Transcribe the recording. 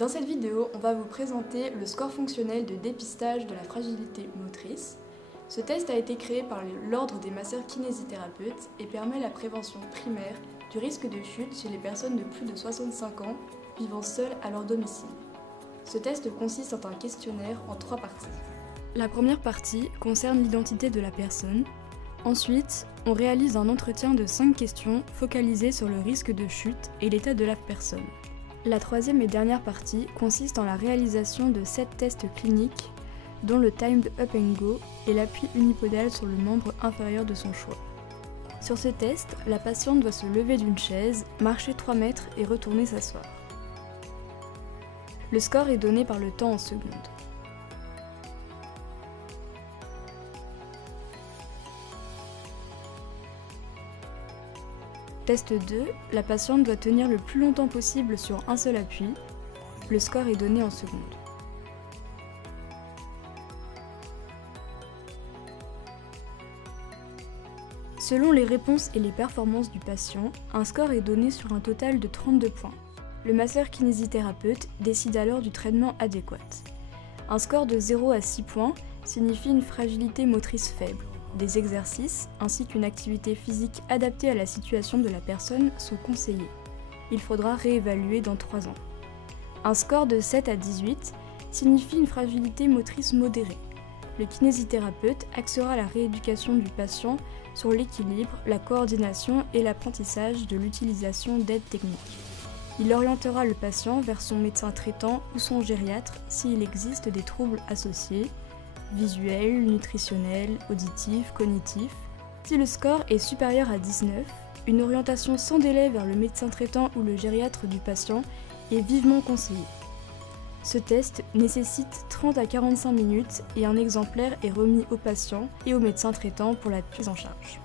Dans cette vidéo, on va vous présenter le score fonctionnel de dépistage de la fragilité motrice. Ce test a été créé par l'Ordre des masseurs kinésithérapeutes et permet la prévention primaire du risque de chute chez les personnes de plus de 65 ans vivant seules à leur domicile. Ce test consiste en un questionnaire en 3 parties. La première partie concerne l'identité de la personne. Ensuite, on réalise un entretien de 5 questions focalisées sur le risque de chute et l'état de la personne. La troisième et dernière partie consiste en la réalisation de 7 tests cliniques, dont le Timed Up and Go et l'appui unipodal sur le membre inférieur de son choix. Sur ce test, la patiente doit se lever d'une chaise, marcher 3 mètres et retourner s'asseoir. Le score est donné par le temps en secondes. Test 2, la patiente doit tenir le plus longtemps possible sur un seul appui. Le score est donné en secondes. Selon les réponses et les performances du patient, un score est donné sur un total de 32 points. Le masseur kinésithérapeute décide alors du traitement adéquat. Un score de 0 à 6 points signifie une fragilité motrice faible. Des exercices ainsi qu'une activité physique adaptée à la situation de la personne sont conseillés. Il faudra réévaluer dans 3 ans. Un score de 7 à 18 signifie une fragilité motrice modérée. Le kinésithérapeute axera la rééducation du patient sur l'équilibre, la coordination et l'apprentissage de l'utilisation d'aides techniques. Il orientera le patient vers son médecin traitant ou son gériatre s'il existe des troubles associés, visuels, nutritionnels, auditifs, cognitifs. Si le score est supérieur à 19, une orientation sans délai vers le médecin traitant ou le gériatre du patient est vivement conseillée. Ce test nécessite 30 à 45 minutes et un exemplaire est remis au patient et au médecin traitant pour la prise en charge.